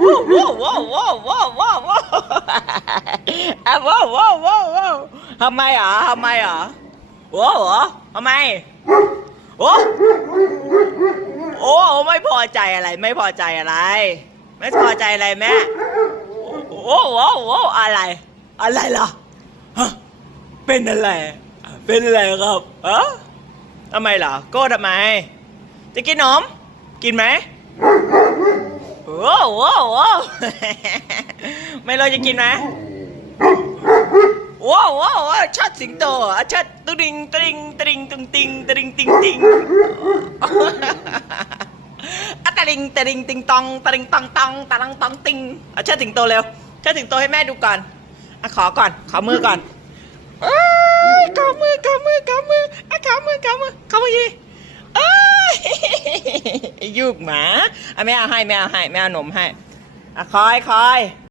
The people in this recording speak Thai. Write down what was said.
ว้าวว้าวว้าวว้าวว้าวว้าวอ่ะว้าวว้าวว้าวว้าวทำไมอ่ะทำไมอ่ะว้าวเหรอทำไมโอ้โอ้ไม่พอใจอะไรไม่พอใจอะไรไม่พอใจอะไรแม่โอ้โอ้โอ้อะไรอะไรล่ะฮะเป็นอะไรเป็นอะไรครับฮะทำไมล่ะโก้ทำไมจะกินขนมกินไหมโอ้โหไม่เราจะกินไหมว้าวว้าวชัดสิงโตชัดตริงตริงตริงตุงติงตริงติงติงอะตริงตริงติงตองตริงตองตองตะลังตองติงชัดสิงโตเร็วชัดสิงโตให้แม่ดูก่อนขอก่อนขอมือก่อนขอมือขอมือขอมือขอมือขอมือขอมือยียุกหมาแม่เอาให้แม่เอาให้แม่เอาหนมให้คอย